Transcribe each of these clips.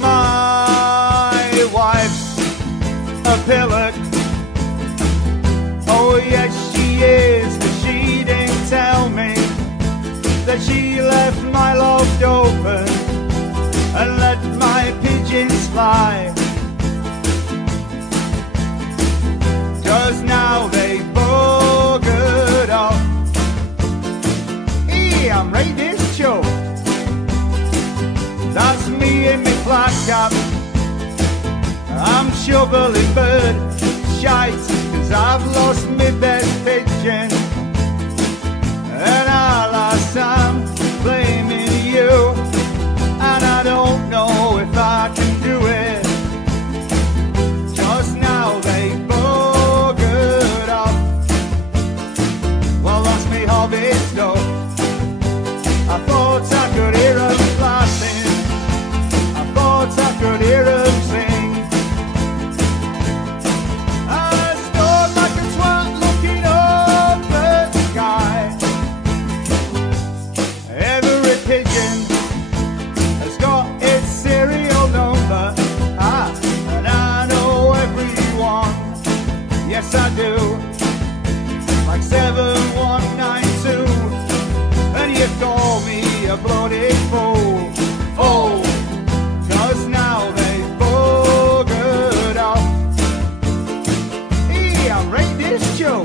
My wife's a pillock. Oh yes she is, but she didn't tell me that she left my loft open and let my pigeons fly. 'Cause now they buggered off. Hey, I'm right this show. That's me in me flat cap. I'm shoveling bird shite 'cause I've lost me best pigeon. And alas, I'm blaming you, and I don't know if I can do it. Just now they buggered off. Well, that's me hobby stuff. I thought I could hear them laughing, I thought I could hear them sing. I stood like a twat looking up the sky. Every pigeon has got its serial number, and I know everyone, yes I do, like 7192, and you call me a bloody fool, oh, 'cause now they buggered off. Hey, I'm right this show.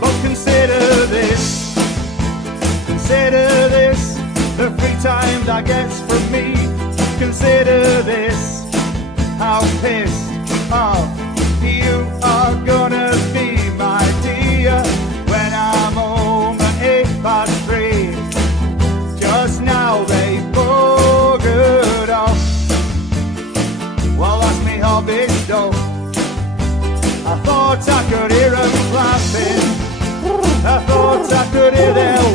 But consider this, the free time that gets from me. Consider this, how pissed off you are gonna be, my dear, when I'm home at 3:08. Just now they buggered off. Well, that's me hobby stuff. I thought I could hear them laughing, I thought I could hear them